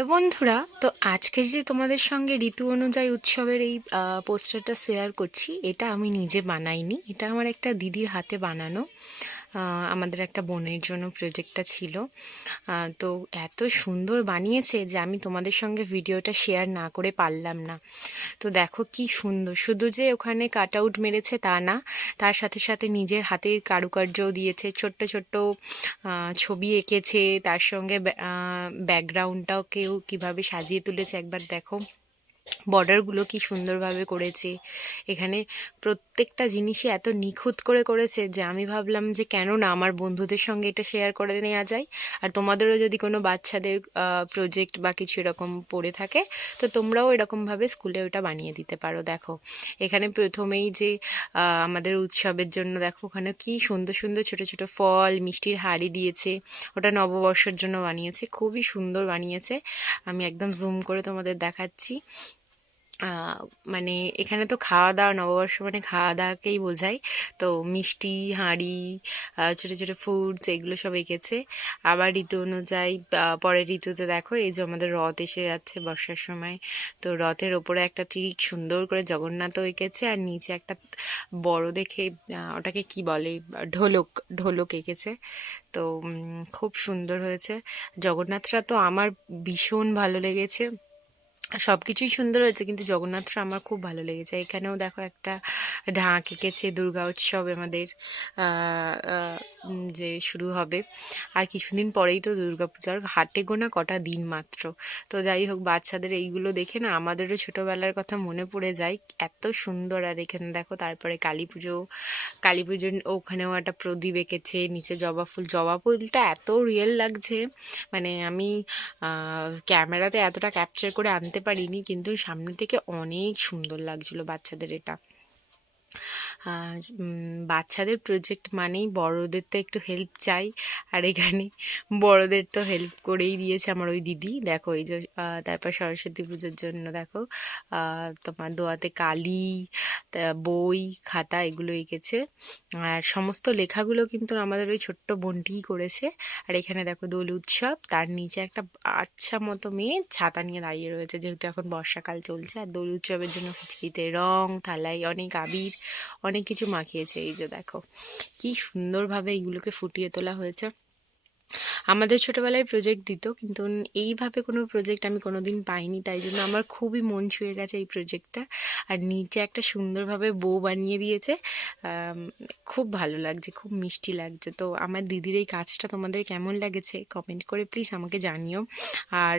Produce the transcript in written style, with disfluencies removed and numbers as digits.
তো বন্ধুরা, তো আজকে যে তোমাদের সঙ্গে ঋতু অনুযায়ী উৎসবের এই পোস্টারটা শেয়ার করছি, এটা আমি নিজে বানাইনি। এটা আমার একটা দিদির হাতে বানানো। আমাদের একটা বোনের জন্য প্রজেক্টটা ছিল। তো এত সুন্দর বানিয়েছে যে আমি তোমাদের সঙ্গে ভিডিওটা শেয়ার না করে পারলাম না। তো দেখো কি সুন্দর, শুধু যে ওখানে কাট আউট মেরেছে তা না, তার সাথে সাথে নিজের হাতের কারুকার্যও দিয়েছে, ছোট্ট ছোট্ট ছবি এঁকেছে, তার সঙ্গে ব্যাকগ্রাউন্ডটাও কেউ কিভাবে সাজিয়ে তুলেছে একবার দেখো। বর্ডারগুলো কি সুন্দরভাবে করেছে। এখানে প্রত্যেকটা জিনিসই এত নিখুঁত করে করেছে যে আমি ভাবলাম যে কেন না আমার বন্ধুদের সঙ্গে এটা শেয়ার করে নেওয়া যায়। আর তোমাদেরও যদি কোনো বাচ্চাদের প্রজেক্ট বা কিছু এরকম পড়ে থাকে, তো তোমরাও এরকমভাবে স্কুলে ওটা বানিয়ে দিতে পারো। দেখো এখানে প্রথমেই যে আমাদের উৎসবের জন্য দেখো ওখানে কি সুন্দর সুন্দর ছোট ছোট ফল মিষ্টির হাঁড়ি দিয়েছে। ওটা নববর্ষের জন্য বানিয়েছে, খুবই সুন্দর বানিয়েছে। আমি একদম জুম করে তোমাদের দেখাচ্ছি। মানে এখানে তো খাওয়া দাওয়া, নববর্ষ মানে খাওয়া দাওয়াকেই বোঝায়। তো মিষ্টি হাঁড়ি, ছোট ছোট ফ্রুটস, এগুলো সব এঁকেছে। আবার ঋতু অনুযায়ী পরের ঋতুতে দেখো এই যে আমাদের রথ এসে যাচ্ছে বর্ষার সময়। তো রথের ওপরে একটা ঠিক সুন্দর করে জগন্নাথও এঁকেছে, আর নিচে একটা বড় দেখে ওটাকে কি বলে, ঢোলক ঢোলক এঁকেছে। তো খুব সুন্দর হয়েছে। জগন্নাথরা তো আমার ভীষণ ভালো লেগেছে। সব কিছুই সুন্দর হয়েছে, কিন্তু জগন্নাথটা আমার খুব ভালো লেগেছে। এখানেও দেখো একটা ঢাক এঁকেছে। দুর্গা উৎসব আমাদের যে শুরু হবে, আর কিছুদিন পরেই তো দুর্গাপূজার, হাতে গোনা কটা দিন মাত্র। তো যাই হোক, বাচ্চাদের এইগুলো দেখে না আমাদেরও ছোটোবেলার কথা মনে পড়ে যায়। এত সুন্দর। আর এখানে দেখো তারপরে কালী পুজো, কালী পুজোর ওখানেও একটা প্রদীপ এঁকেছে, নিচে জবা ফুল। জবা ফুলটা এত রিয়েল লাগছে, মানে আমি ক্যামেরাতে এতটা ক্যাপচার করে আনতে পারিনি, কিন্তু সামনে থেকে অনেক সুন্দর লাগছিল বাচ্চাদের এটা। বাচ্চাদের প্রজেক্ট মানেই বড়দের তো একটু হেল্প চাই, আর এখানে বড়দের তো হেল্প করেই দিয়েছে আমার ওই দিদি। দেখো এই যে তারপর সরস্বতী পুজোর জন্য দেখো তোমার দোয়াতে কালী, বই খাতা এগুলো এঁকেছে। আর সমস্ত লেখাগুলো কিন্তু আমাদের ওই ছোট্ট বোনটিই করেছে। আর এখানে দেখো দোল উৎসব, তার নিচে একটা আচ্ছা মতো মেয়ে ছাতা নিয়ে দাঁড়িয়ে রয়েছে, যেহেতু এখন বর্ষাকাল চলছে। আর দোল উৎসবের জন্য ফুচকিতে রং, থালায় অনেক আবির, অনেক কিছু মাখিয়েছে। এই যে দেখো কি সুন্দরভাবে এইগুলোকে ফুটিয়ে তোলা হয়েছে। আমাদের ছোটবেলায় প্রজেক্ট দিত, কিন্তু এইভাবে কোনো প্রজেক্ট আমি কোনোদিন পাইনি, তাই জন্য আমার খুবই মন ছুঁয়ে গেছে এই প্রজেক্টটা। আর নিচে একটা সুন্দরভাবে বউ বানিয়ে দিয়েছে। খুব ভালো লাগছে, খুব মিষ্টি লাগছে। তো আমার দিদির এই কাজটা তোমাদের কেমন লেগেছে কমেন্ট করে প্লিজ আমাকে জানিও। আর